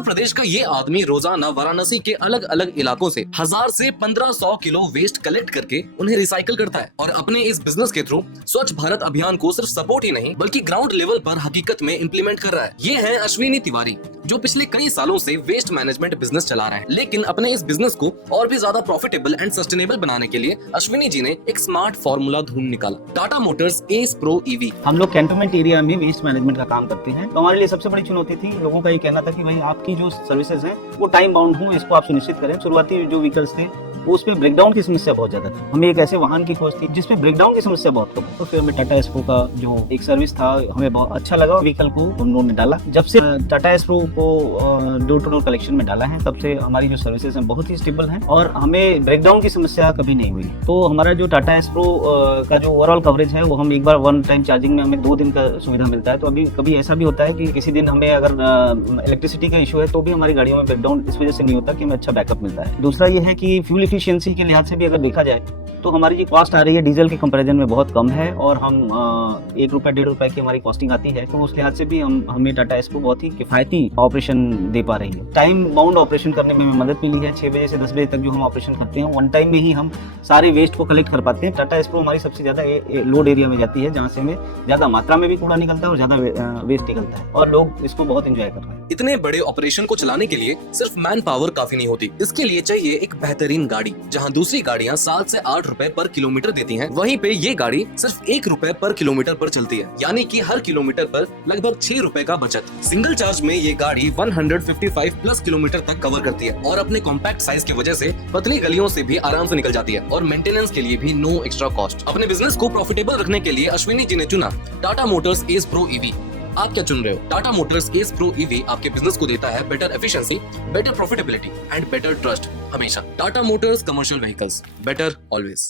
उत्तर प्रदेश का ये आदमी रोजाना वाराणसी के अलग अलग इलाकों से 1000 से 1500 किलो वेस्ट कलेक्ट करके उन्हें रिसाइकल करता है और अपने इस बिजनेस के थ्रू स्वच्छ भारत अभियान को सिर्फ सपोर्ट ही नहीं बल्कि ग्राउंड लेवल पर हकीकत में इम्प्लीमेंट कर रहा है। ये है अश्विनी तिवारी, जो पिछले कई सालों से वेस्ट मैनेजमेंट बिजनेस चला रहा है। लेकिन अपने इस बिजनेस को और भी ज्यादा प्रॉफिटेबल एंड सस्टेनेबल बनाने के लिए अश्विनी जी ने एक स्मार्ट फॉर्मूला ढूंढ निकाला, Tata Motors Ace pro EV. हम लोग कैंटोनमेंट एरिया में वेस्ट मैनेजमेंट का काम करते हैं, तो हमारे लिए सबसे बड़ी चुनौती थी, लोगों का ये कहना था कि भाई आपकी जो सर्विसेज हैं वो टाइम बाउंड हो, इसको आप सुनिश्चित करें। शुरुआती जो व्हीकल्स थे वो उसमें ब्रेकडाउन की समस्या बहुत ज्यादा थी। हमें एक ऐसे वाहन की खोज थी जिसमें ब्रेकडाउन की समस्या बहुत कम, तो फिर हमें टाटा एस्प्रो का जो एक सर्विस था हमें बहुत अच्छा लगा। व्हीकल को उन्होंने डाला, जब से टाटा एस्प्रो को डोर टू डोर कलेक्शन में डाला है तब से हमारी जो सर्विसेज हैं बहुत ही स्टेबल हैं और हमें ब्रेकडाउन की समस्या कभी नहीं हुई। तो हमारा जो टाटा एस्प्रो का जो ओवरऑल कवरेज है वो हम एक बार वन टाइम चार्जिंग में हमें 2 दिन का सुविधा मिलता है। तो अभी कभी ऐसा भी होता है कि किसी दिन हमें अगर इलेक्ट्रिसिटी का इशू है तो भी हमारी गाड़ियों में ब्रेकडाउन इस वजह से नहीं होता कि हमें अच्छा बैकअप मिलता है। दूसरा ये है कि फ्यूल एफिशिएंसी के लिहाज से भी अगर देखा जाए तो हमारी जो कॉस्ट आ रही है डीजल के कंपैरिजन में बहुत कम है और हम 1 रुपये 1.5 रुपये की हमारी कॉस्टिंग आती है, तो उस लिहाज से भी हमें टाटा एस्प्रो बहुत ही किफायती ऑपरेशन दे पा रही है। टाइम बाउंड ऑपरेशन करने में हमें मदद मिली है। 6 बजे से 10 बजे तक जो हम ऑपरेशन करते हैं वन टाइम में ही हम सारे वेस्ट को कलेक्ट कर पाते हैं। टाटा एस्प्रो हमारी सबसे ज्यादा लोड एरिया में जाती है जहाँ से हमें ज्यादा मात्रा में भी कूड़ा निकलता है और ज्यादा वेस्ट निकलता है और लोग इसको बहुत एंजॉय कर रहे हैं। इतने बड़े ऑपरेशन को चलाने के लिए सिर्फ मैन पावर काफी नहीं होती, इसके लिए चाहिए एक बेहतरीन गाड़ी। जहां दूसरी गाड़ियां 7 से 8 रुपए पर किलोमीटर देती हैं, वहीं पे ये गाड़ी सिर्फ 1 रुपए पर किलोमीटर पर चलती है, यानी कि हर किलोमीटर पर लगभग 6 रुपए का बचत। सिंगल चार्ज में ये गाड़ी 155 प्लस किलोमीटर तक कवर करती है और अपने कॉम्पैक्ट साइज की वजह से पतली गलियों से भी आराम से निकल जाती है और मेंटेनेंस के लिए भी नो एक्स्ट्रा कॉस्ट। अपने बिजनेस को प्रॉफिटेबल रखने के लिए अश्विनी जी ने चुना Tata Motors Ace pro EV. आप क्या चुन रहे हो? Tata Motors Ace pro EV आपके बिजनेस को देता है better efficiency, better profitability and better trust. हमेशा Tata Motors commercial vehicles, better always.